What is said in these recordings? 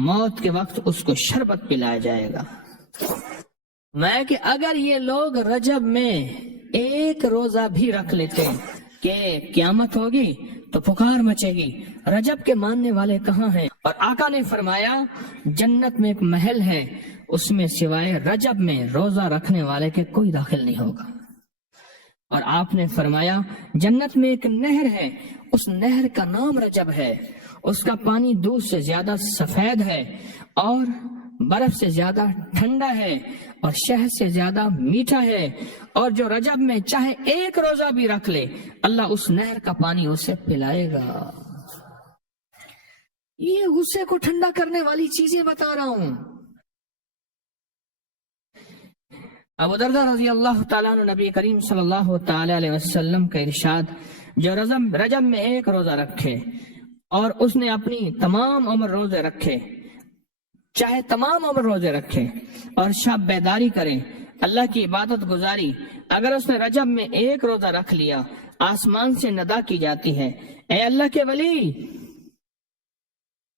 موت کے وقت اس کو شربت پلایا جائے گا۔ میں کہ اگر یہ لوگ رجب میں ایک روزہ بھی رکھ لیتے کہ قیامت ہوگی تو پکار مچے گی، رجب کے ماننے والے کہاں ہیں؟ اور آقا نے فرمایا جنت میں ایک محل ہے، اس میں سوائے رجب میں روزہ رکھنے والے کے کوئی داخل نہیں ہوگا۔ اور آپ نے فرمایا جنت میں ایک نہر ہے، اس نہر کا نام رجب ہے، اس کا پانی دودھ سے زیادہ سفید ہے اور برف سے زیادہ ٹھنڈا ہے اور شہد سے زیادہ میٹھا ہے، اور جو رجب میں چاہے ایک روزہ بھی رکھ لے اللہ اس نہر کا پانی اسے پلائے گا۔ یہ غصے کو ٹھنڈا کرنے والی چیزیں بتا رہا ہوں۔ ابو درداء رضی اللہ تعالیٰ عنہ نبی کریم صلی اللہ تعالیٰ علیہ وسلم کا ارشاد، جو رجب میں ایک روزہ رکھے اور اس نے اپنی تمام عمر روزے رکھے، چاہے تمام عمر روزے رکھے اور شب بیداری کرے، اللہ کی عبادت گزاری، اگر اس نے رجب میں ایک روزہ رکھ لیا آسمان سے ندا کی جاتی ہے، اے اللہ کے ولی،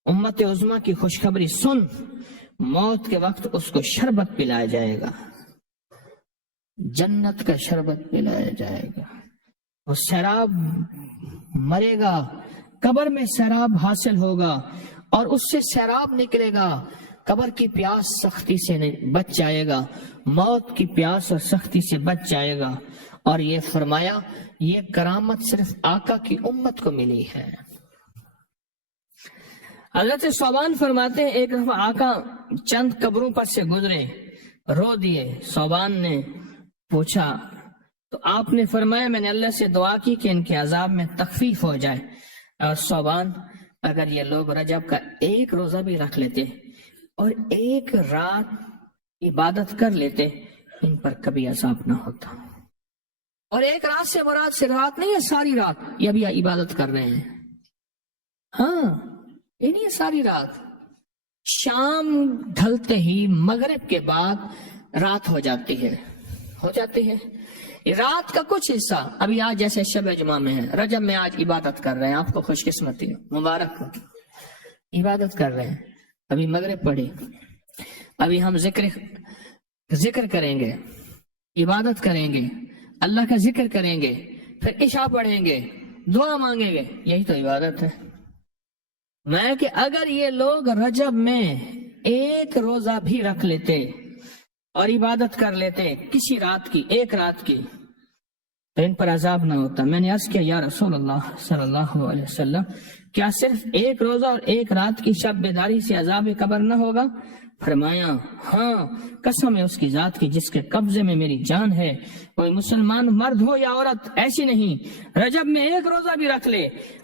امت عظمیٰ کی خوشخبری سن، موت کے وقت اس کو شربت پلایا جائے گا، جنت کا شربت پلایا جائے گا، وہ سیراب مرے گا، قبر میں سیراب حاصل ہوگا اور اس سے سیراب نکلے گا، قبر کی پیاس سختی سے بچ جائے گا، موت کی پیاس اور سختی سے بچ جائے گا۔ اور یہ فرمایا یہ کرامت صرف آقا کی امت کو ملی ہے۔ حضرت صوبان فرماتے ہیں ایک دفعہ آقا چند قبروں پر سے گزرے، رو دیے۔ صوبان نے پوچھا تو آپ نے فرمایا میں نے اللہ سے دعا کی کہ ان کے عذاب میں تخفیف ہو جائے، اور صوبان اگر یہ لوگ رجب کا ایک روزہ بھی رکھ لیتے اور ایک رات عبادت کر لیتے ان پر کبھی عذاب نہ ہوتا۔ اور ایک رات سے مراد صرف رات نہیں ہے، ساری رات یہ بھی عبادت کر رہے ہیں، ہاں یہ نہیں ہے ساری رات، شام ڈھلتے ہی مغرب کے بعد رات ہو جاتی ہے رات کا کچھ حصہ، ابھی آج جیسے شب جمعہ میں ہے، رجب میں آج عبادت کر رہے ہیں، آپ کو خوش قسمتی ہو، مبارک ہو، عبادت کر رہے ہیں، ابھی مغرب پڑھی، ابھی ہم ذکر کریں گے، عبادت کریں گے، اللہ کا ذکر کریں گے، پھر عشاء پڑھیں گے، دعا مانگیں گے، یہی تو عبادت ہے۔ میں کہ اگر یہ لوگ رجب میں ایک روزہ بھی رکھ لیتے اور عبادت کر لیتے کسی رات کی، ایک رات کی، تو ان پر عذاب نہ ہوتا۔ میں نے عرض کیا یا رسول اللہ صلی اللہ علیہ وسلم، کیا صرف ایک روزہ اور ایک رات کی شب بیداری سے عذاب قبر نہ ہوگا؟ فرمایا ہاں، قسم ہے اس کی ذات کی جس کے قبضے میں میری جان ہے، کوئی مسلمان مرد ہو یا عورت ایسی نہیں رجب میں ایک روزہ بھی رکھ لے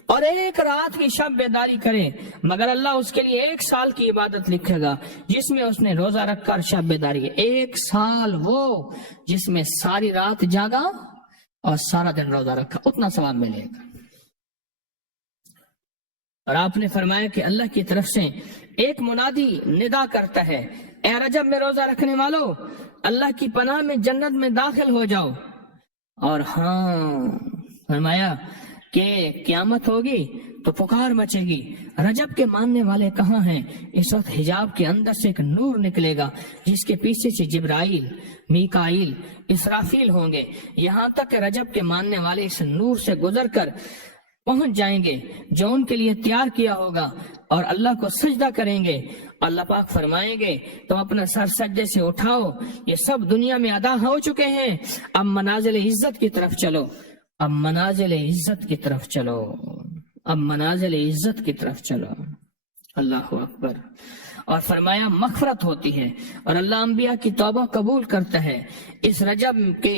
اور ایک رات کی شب بیداری کرے مگر اللہ اس کے لیے 1 سال کی عبادت لکھے گا جس میں اس نے روزہ رکھ کر شب بیداری کی۔ 1 سال وہ جس میں ساری رات جاگا اور سارا دن روزہ رکھا، اتنا ثواب ملے گا۔ اور آپ نے فرمایا کہ اللہ کی طرف سے ایک منادی ندا کرتا ہے، اے رجب میں روزہ رکھنے والو، اللہ کی پناہ میں جنت میں داخل ہو جاؤ۔ اور ہاں فرمایا کہ قیامت ہوگی تو پکار مچے گی، رجب کے ماننے والے کہاں ہیں؟ اس وقت حجاب کے اندر سے ایک نور نکلے گا جس کے پیچھے سے جبرائیل، میکائیل، اسرافیل ہوں گے، یہاں تک کہ رجب کے ماننے والے اس نور سے گزر کر پہنچ جائیں گے جو ان کے لیے تیار کیا ہوگا اور اللہ کو سجدہ کریں گے۔ اللہ پاک فرمائیں گے تم اپنا سر سجدے سے اٹھاؤ، یہ سب دنیا میں ادا ہو چکے ہیں، اب منازل عزت کی طرف چلو، اب منازل عزت کی طرف چلو، اب منازل عزت کی طرف چلو۔ اللہ اکبر۔ اور فرمایا مغفرت ہوتی ہے اور اللہ انبیاء کی توبہ قبول کرتا ہے۔ اس رجب کے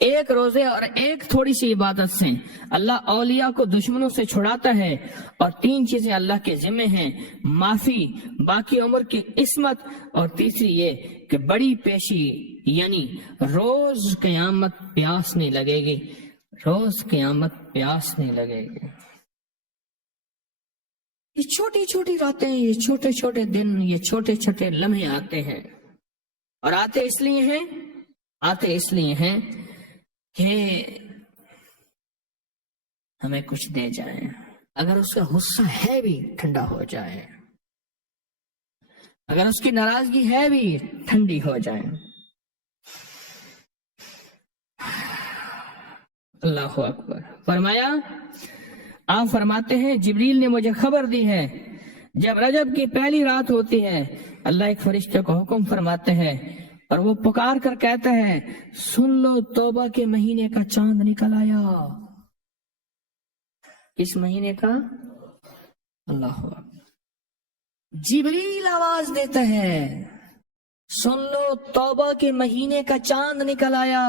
ایک روزے اور ایک تھوڑی سی عبادت سے اللہ اولیاء کو دشمنوں سے چھڑاتا ہے، اور 3 چیزیں اللہ کے ذمہ ہیں، معافی، باقی عمر کی عصمت، اور تیسری یہ کہ بڑی پیشی، یعنی روز قیامت پیاس نہیں لگے گی، روز قیامت پیاس نہیں لگے گی۔ یہ چھوٹی چھوٹی راتیں، یہ چھوٹے چھوٹے دن، یہ چھوٹے چھوٹے لمحے آتے ہیں، اور آتے اس لیے ہیں کہ ہمیں کچھ دے جائیں، اگر اس کا غصہ ہے بھی ٹھنڈا ہو جائے۔ اگر اس کی ناراضگی ہے بھی ٹھنڈی ہو جائے۔ اللہ اکبر۔ فرمایا، آپ فرماتے ہیں جبریل نے مجھے خبر دی ہے جب رجب کی پہلی رات ہوتی ہے اللہ ایک فرشتے کو حکم فرماتے ہیں اور وہ پکار کر کہتا ہے سن لو توبہ کے مہینے کا چاند نکل آیا۔ اس مہینے کا؟ اللہ اکبر۔ جبریل آواز دیتا ہے سن لو توبہ کے مہینے کا چاند نکل آیا،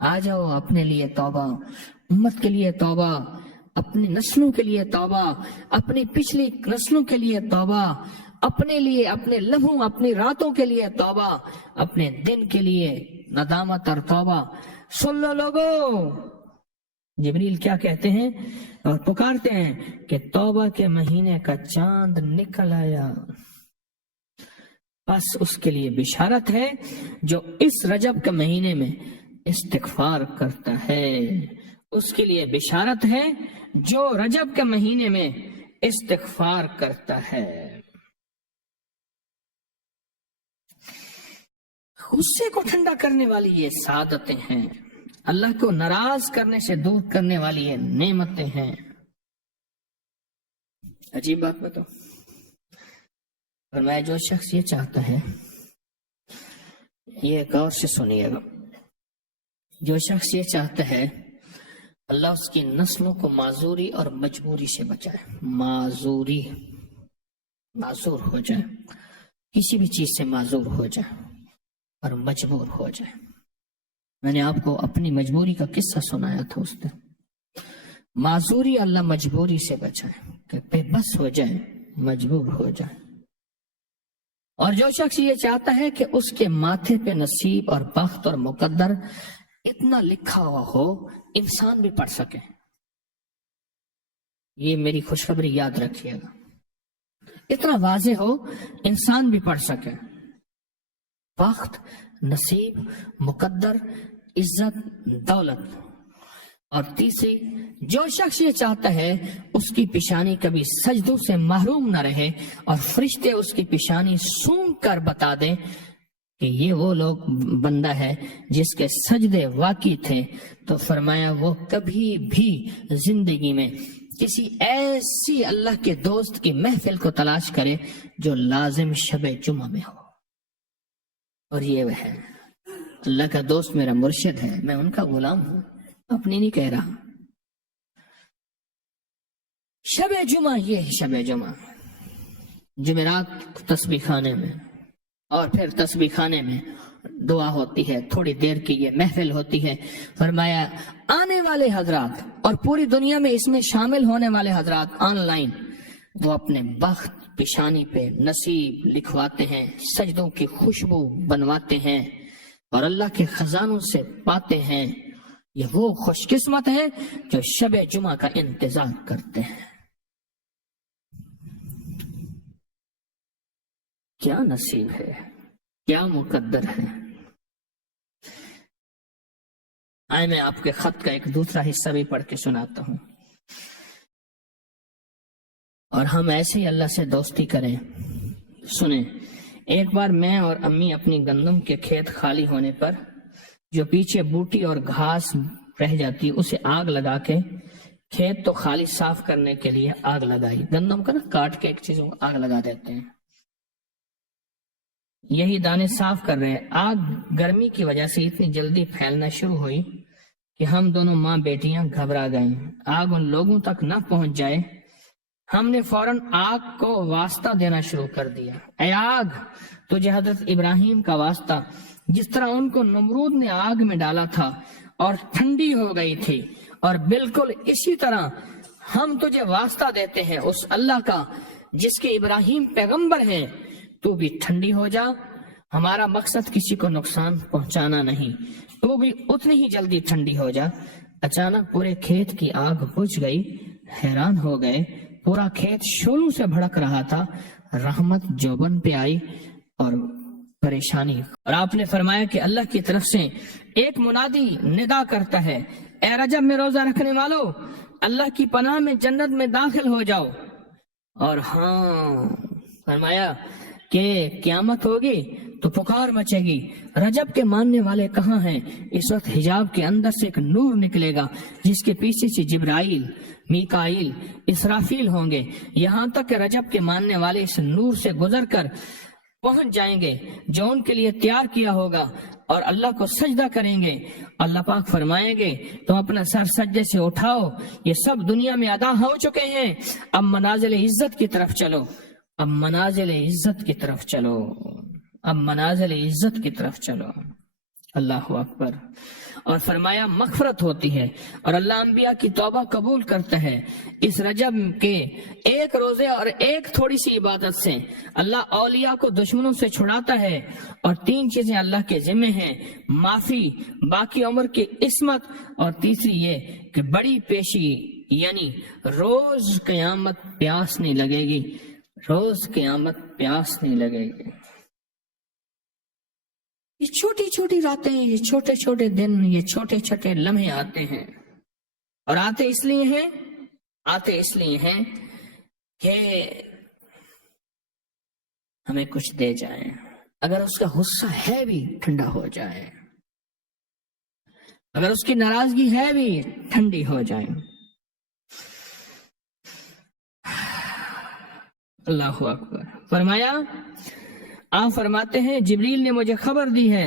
آ جاؤ اپنے لیے توبہ، امت کے لیے توبہ، اپنی نسلوں کے لیے توبہ، اپنی پچھلی نسلوں کے لیے توبہ، اپنے لیے، اپنے لمحوں، اپنی راتوں کے لیے توبہ، اپنے دن کے لیے ندامت اور توبہ۔ سن لو لوگوں، جبریل کیا کہتے ہیں اور پکارتے ہیں کہ توبہ کے مہینے کا چاند نکل آیا۔ بس اس کے لیے بشارت ہے جو اس رجب کے مہینے میں استغفار کرتا ہے، اس کے لیے بشارت ہے جو رجب کے مہینے میں استغفار کرتا ہے۔ غصے کو ٹھنڈا کرنے والی یہ سعادتیں ہیں، اللہ کو ناراض کرنے سے دور کرنے والی یہ نعمتیں ہیں۔ عجیب بات بتاؤ، فرمایا جو شخص یہ چاہتا ہے، یہ غور سے سنیے گا، جو شخص یہ چاہتا ہے اللہ اس کی نسلوں کو معذوری اور مجبوری سے بچائے، معذور ہو جائے، کسی بھی چیز سے معذور ہو جائے اور مجبور ہو جائے۔ میں نے آپ کو اپنی مجبوری کا قصہ سنایا تھا اس دن، معذوری اللہ مجبوری سے بچائے کہ بے بس ہو جائے، مجبور ہو جائے۔ اور جو شخص یہ چاہتا ہے کہ اس کے ماتھے پہ نصیب اور بخت اور مقدر اتنا لکھا ہوا ہو انسان بھی پڑھ سکے، یہ میری خوشخبری یاد رکھیے گا، اتنا واضح ہو انسان بھی پڑھ سکے، بخت، نصیب، مقدر، عزت، دولت۔ اور تیسری، جو شخص یہ چاہتا ہے اس کی پیشانی کبھی سجدوں سے محروم نہ رہے اور فرشتے اس کی پیشانی سونگ کر بتا دیں کہ یہ وہ لوگ بندہ ہے جس کے سجدے واقعی تھے، تو فرمایا وہ کبھی بھی زندگی میں کسی ایسی اللہ کے دوست کی محفل کو تلاش کرے جو لازم شب جمعہ میں ہو۔ اور یہ وہ ہے، اللہ کا دوست میرا مرشد ہے، میں ان کا غلام ہوں، اپنی نہیں کہہ رہا۔ شب جمعہ، یہ شب جمعہ، جمعرات تسبیح خانے میں، اور پھر تسبیح خانے میں دعا ہوتی ہے، تھوڑی دیر کی یہ محفل ہوتی ہے۔ فرمایا آنے والے حضرات اور پوری دنیا میں اس میں شامل ہونے والے حضرات آن لائن، وہ اپنے بخت، پیشانی پہ نصیب لکھواتے ہیں، سجدوں کی خوشبو بنواتے ہیں اور اللہ کے خزانوں سے پاتے ہیں۔ یہ وہ خوش قسمت ہیں جو شب جمعہ کا انتظار کرتے ہیں۔ کیا نصیب ہے، کیا مقدر ہے۔ آئے میں آپ کے خط کا ایک دوسرا حصہ بھی پڑھ کے سناتا ہوں، اور ہم ایسے ہی اللہ سے دوستی کریں۔ سنیں، ایک بار میں اور امی اپنی گندم کے کھیت خالی ہونے پر جو پیچھے بوٹی اور گھاس رہ جاتی اسے آگ لگا کے، کھیت تو خالی صاف کرنے کے لیے آگ لگائی، گندم کا نا کاٹ کے ایک چیزوں آگ لگا دیتے ہیں، یہی دانے صاف کر رہے۔ آگ گرمی کی وجہ سے اتنی جلدی پھیلنا شروع ہوئی کہ ہم دونوں ماں بیٹیاں گھبرا گئیں، آگ ان لوگوں تک نہ پہنچ جائے۔ ہم نے فوراً آگ کو واسطہ دینا شروع کر دیا، اے آگ تجھے حضرت ابراہیم کا واسطہ، جس طرح ان کو نمرود نے آگ میں ڈالا تھا اور ٹھنڈی ہو گئی تھی، اور بالکل اسی طرح ہم تجھے واسطہ دیتے ہیں اس اللہ کا جس کے ابراہیم پیغمبر ہیں، تو بھی ٹھنڈی ہو جا۔ ہمارا مقصد کسی کو نقصان پہنچانا نہیں، تو بھی اتنی ہی جلدی ٹھنڈی ہو جا۔ اچانک پورے کھیت کی آگ بجھ گئی، حیران ہو گئے، پورا کھیت شعلوں سے بھڑک رہا تھا۔ رحمت جوبن پہ آئی اور پریشانی، اور آپ نے فرمایا کہ اللہ کی طرف سے ایک منادی ندا کرتا ہے، اے رجب میں روزہ رکھنے والو، اللہ کی پناہ میں جنت میں داخل ہو جاؤ۔ اور ہاں، فرمایا کہ قیامت ہوگی تو پکار مچے گی، رجب کے ماننے والے کہاں ہیں؟ اس وقت حجاب کے اندر سے ایک نور نکلے گا جس کے پیچھے سے جبرائیل، میکائیل، اسرافیل ہوں گے، یہاں تک کہ رجب کے ماننے والے اس نور سے گزر کر پہنچ جائیں گے جو ان کے لیے تیار کیا ہوگا اور اللہ کو سجدہ کریں گے۔ اللہ پاک فرمائیں گے تم اپنا سر سجدے سے اٹھاؤ، یہ سب دنیا میں ادا ہو چکے ہیں، اب منازل عزت کی طرف چلو، اب منازل عزت کی طرف چلو، اب منازل عزت کی طرف چلو۔ اللہ اکبر۔ اور فرمایا مغفرت ہوتی ہے اور اللہ انبیاء کی توبہ قبول کرتا ہے۔ اس رجب کے ایک روزے اور ایک تھوڑی سی عبادت سے اللہ اولیاء کو دشمنوں سے چھڑاتا ہے، اور 3 چیزیں اللہ کے ذمہ ہیں: معافی، باقی عمر کی عصمت، اور تیسری یہ کہ بڑی پیشی، یعنی روز قیامت پیاس نہیں لگے گی، روز قیامت پیاس نہیں لگے گی۔ یہ چھوٹی چھوٹی راتیں، یہ چھوٹے چھوٹے دن، یہ چھوٹے چھوٹے لمحے آتے ہیں، اور آتے اس لیے ہیں کہ ہمیں کچھ دے جائیں، اگر اس کا غصہ ہے بھی ٹھنڈا ہو جائے، اگر اس کی ناراضگی ہے بھی ٹھنڈی ہو جائے۔ اللہ اکبر۔ فرمایا، آپ فرماتے ہیں جبریل نے مجھے خبر دی ہے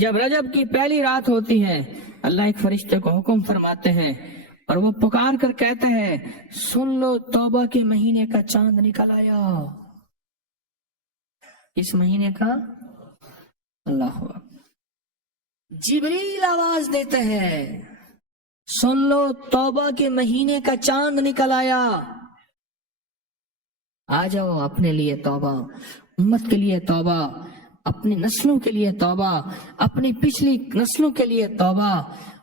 جب رجب کی پہلی رات ہوتی ہے، اللہ ایک فرشتے کو حکم فرماتے ہیں اور وہ پکار کر کہتا ہے سن لو توبہ کے مہینے کا چاند نکل آیا۔ اس مہینے کا اللہ اکبر۔ جبریل آواز دیتا ہے سن لو توبہ کے مہینے کا چاند نکل آیا، آ جاؤ اپنے لیے توبہ، امت کے لیے توبہ، اپنی نسلوں کے لیے توبہ، اپنی پچھلی نسلوں کے لیے توبہ،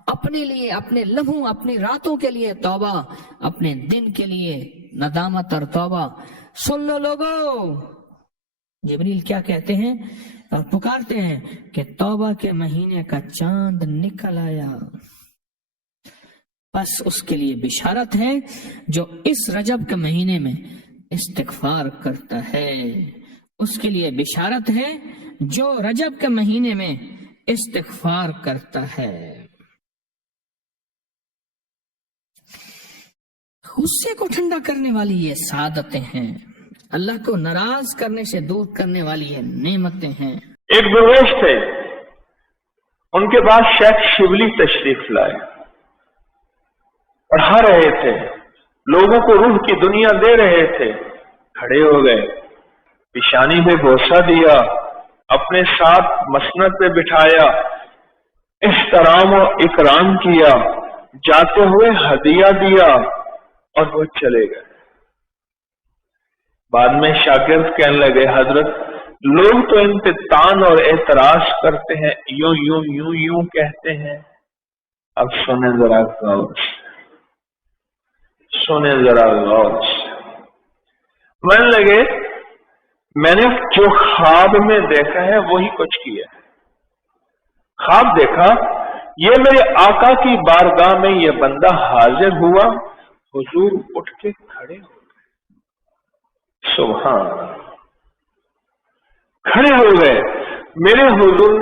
اپنے لیے، اپنے لمحوں، اپنی راتوں کے لیے توبہ، اپنے دن کے لیے ندامت اور توبہ۔ سن لو لوگو، جبریل کیا کہتے ہیں اور پکارتے ہیں کہ توبہ کے مہینے کا چاند نکل آیا۔ بس اس کے لیے بشارت ہے جو اس رجب کے مہینے میں استغفار کرتا ہے، اس کے لیے بشارت ہے جو رجب کے مہینے میں استغفار کرتا ہے۔ غصے کو ٹھنڈا کرنے والی یہ سعادتیں ہیں، اللہ کو ناراض کرنے سے دور کرنے والی یہ نعمتیں ہیں۔ ایک درویش تھے، ان کے پاس شیخ شبلی تشریف لائے، پڑھا رہے تھے، لوگوں کو روح کی دنیا دے رہے تھے۔ کھڑے ہو گئے، پیشانی پہ بوسہ دیا، اپنے ساتھ مسند پہ بٹھایا، احترام و اکرام کیا، جاتے ہوئے ہدیہ دیا اور وہ چلے گئے۔ بعد میں شاگرد کہنے لگے حضرت لوگ تو ان پہ تان اور اعتراض کرتے ہیں، یوں یوں یوں یوں کہتے ہیں، اب سنیں ذرا غور سے، سنیں ذرا غور سے۔ من لگے میں نے جو خواب میں دیکھا ہے وہی کچھ کیا ہے۔ خواب دیکھا یہ میرے آقا کی بارگاہ میں یہ بندہ حاضر ہوا، حضور اٹھ کے کھڑے ہو گئے، سبحان اللہ، کھڑے ہو گئے، میرے حضور